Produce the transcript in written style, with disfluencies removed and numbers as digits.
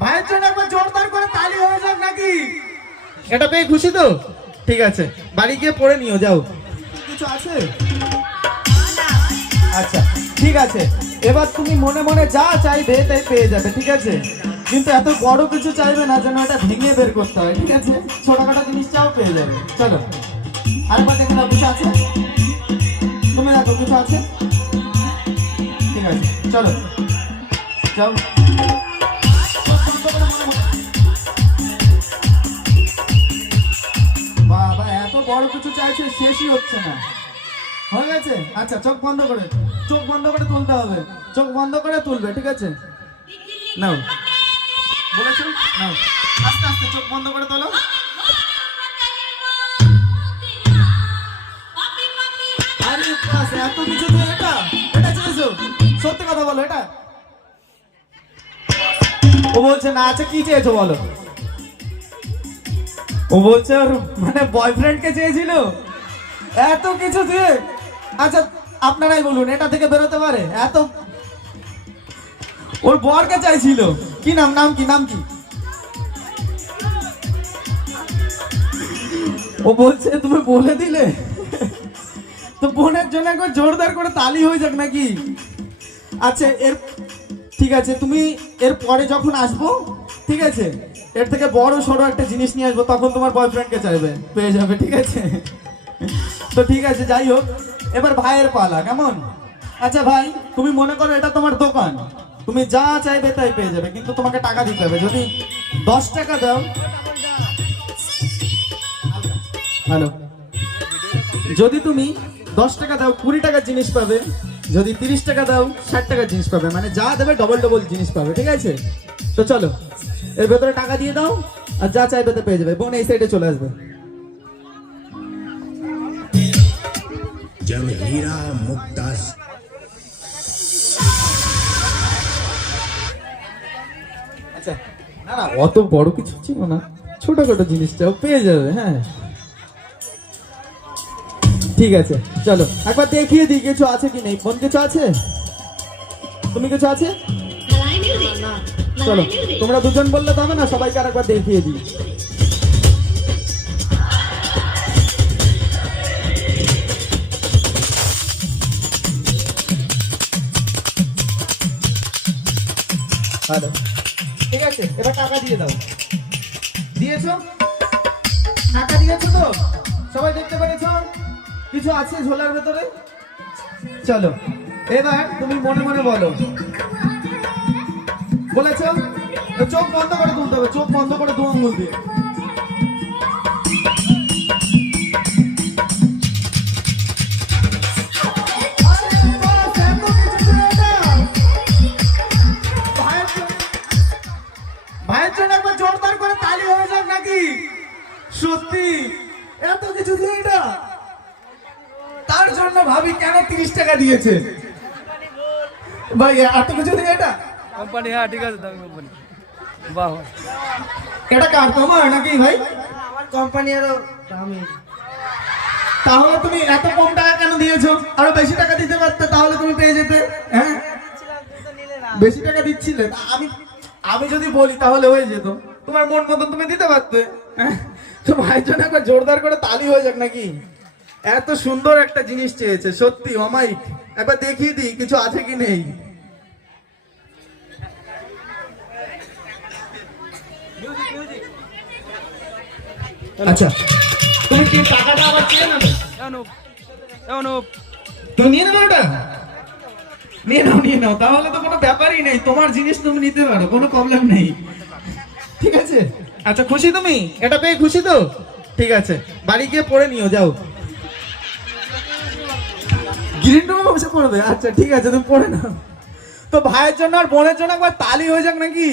ভাইয়ের জন্য একবার জোরদার করে তালি হয়ে যাক নাকি? এটা পেয়ে খুশি তো? ঠিক আছে, বাড়ি গিয়ে পড়ে নিও, যাও। কিছু আছে? আচ্ছা ঠিক আছে, এবার তুমি মনে মনে যা চাইবে তাই পেয়ে যাবে, ঠিক আছে? কিন্তু এত বড় কিছু চাইবে না যেন এটা ভেঙে বের করতে হয়, ঠিক আছে? ছোটখাটো জিনিস চাও, পেয়ে যাবে। চলো আরেকবার দেখে নাও, কিছু আছে? তুমি দেখো কিছু আছে? ঠিক আছে, চলো যাও। বাবা এত বড় কিছু চাইছে, শেষই হচ্ছে না। হয়ে গেছে? আচ্ছা চোখ বন্ধ করে, চোখ বন্ধ করে তুলতে হবে, চোখ বন্ধ করে তুলবে, ঠিক আছে? নাও, বলেছো নাও, আস্তে আস্তে চোখ বন্ধ করে তোলো। আরে বাস, এত কিছু তো, এটা এটা চেয়েছো? সত্যি কথা বলো, এটা? ও বলছে না। আচ্ছা কি চেয়েছো বলো? ও বলছে ওর মানে বয়ফ্রেন্ডকে চেয়েছিল এত কিছু দিয়ে। আচ্ছা আপনারাই বলুন, এটা থেকে বেরোতে পারে এত? ওর বরকে চাইছিল। কি নাম, নাম কি, নাম কি? ও বলছে তুমি বলে দিলে তো বোনের জন্য একবার জোরদার করে তালি হয়ে যাক নাকি? আচ্ছা এর ঠিক আছে, তুমি এর পরে যখন আসবো, ঠিক আছে, এর থেকে বড় সড়ো একটা জিনিস নিয়ে আসবো, তখন তোমার বয়ফ্রেন্ডকে চাইবে, পেয়ে যাবে, ঠিক আছে? তো ঠিক আছে, যাই হোক, এবার ভাইয়ের পালা, কেমন? আচ্ছা ভাই, তুমি মনে করো এটা তোমার দোকান, তুমি যা চাইবে তাই পেয়ে যাবে, কিন্তু তোমাকে টাকা দিতে হবে। যদি 10 টাকা দাও, হ্যালো, যদি তুমি 10 টাকা দাও 20 টাকার জিনিস পাবে, যদি 30 টাকা দাও 60 টাকার জিনিস পাবে, মানে যা দেবে ডবল ডবল জিনিস পাবে, ঠিক আছে? তো চলো এর ভেতরে টাকা দিয়ে দাও, আর যা চাইবে তা পেয়ে যাবে। বোন এই সাইডে চলে আসবে। जब हीरा मुक्ता আচ্ছা না না, অত বড় কিছু ছিল না, ছোটখাটো জিনিসটাও পেয়ে যাবে। হ্যাঁ ঠিক আছে, চলো একবার দেখিয়ে দিই কিছু আছে কি নেই। বোন কিছু আছে? তুমি কিছু আছে? চলো তোমরা দুজন বললে তো হবে না, সবাইকে আরেকবার দেখিয়ে দিই। হ্যালো, ঠিক আছে, এবার টাকা দিয়ে দাও। দিয়েছো? টাকা দিয়েছো তো? সবাই দেখতে পেরেছো? কিছু আছে ঝোলার ভেতরে? চলো এবার তুমি মনে মনে বলো, বলেছো? চোখ বন্ধ করে তুলতে হবে, চোখ বন্ধ করে দু আঙ্গুল দিয়ে। ভাইয়ের জন্য একবার জোরদার করে তালি হয়ে যাক নাকি? সত্যি এত কিছু দিয়ে এটা? তার জন্য ভাবি কেন 30 টাকা দিয়েছে ভাই, এত কিছু দিয়ে এটা? কোম্পানি, হ্যাঁ ঠিক আছে, দামি কোম্পানি। বাহ, এটা কার, তোমার নাকি ভাই? আমার কোম্পানি আরো দামি। তাহলে তুমি এত কম টাকা কেন দিয়েছো? আরো বেশি টাকা দিতে পারতে, তাহলে তুমি পেয়ে যেতে। হ্যাঁ বেশি টাকা দিচ্ছিলে, আমি আমি যদি বলি তাহলে হয়ে যেত, তোমার মন মতন তুমি দিতে পারতে। হ্যাঁ, তো ভাইয়ের জন্য একবার জোরদার করে তালি হয়ে যাক নাকি? এত সুন্দর একটা জিনিস চেয়েছে, সত্যি অমায়িক। একবার দেখিয়ে দিই কিছু আছে কি নেই। আচ্ছা তুমি কি টাকাটা আবার চেয়ে নেবে? তুমি নিয়ে নেবে ওটা? নিয়ে নাও, নিয়ে নাও, তাহলে তো কোনো ব্যাপারই নেই, তোমার জিনিস তুমি নিতে পারো, কোনো প্রবলেম নেই, ঠিক আছে? আচ্ছা খুশি তুমি? এটা পেয়ে খুশি তো? ঠিক আছে, বাড়ি গিয়ে পড়ে নিও, যাও। গ্রিন রুমে বসে পড়বে? আচ্ছা ঠিক আছে, তুমি পড়ে নাও। তো ভাইয়ের জন্য আর বোনের জন্য একবার তালি হয়ে যাক নাকি?